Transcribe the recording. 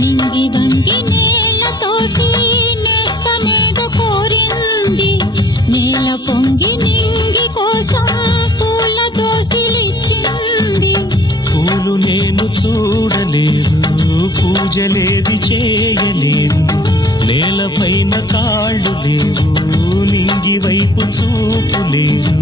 నింగి వంగి నేలతోటి నేస్తమేదో కోరింది, నేల పొంగి నింగి కోసం పూల దోసిలిచ్చింది. పూలు నేను చూడలేదు, పూజలేవి చేయలేదు, నేలపైన కాళ్ళు లేవు, నింగి వైపు చూపు లేదు.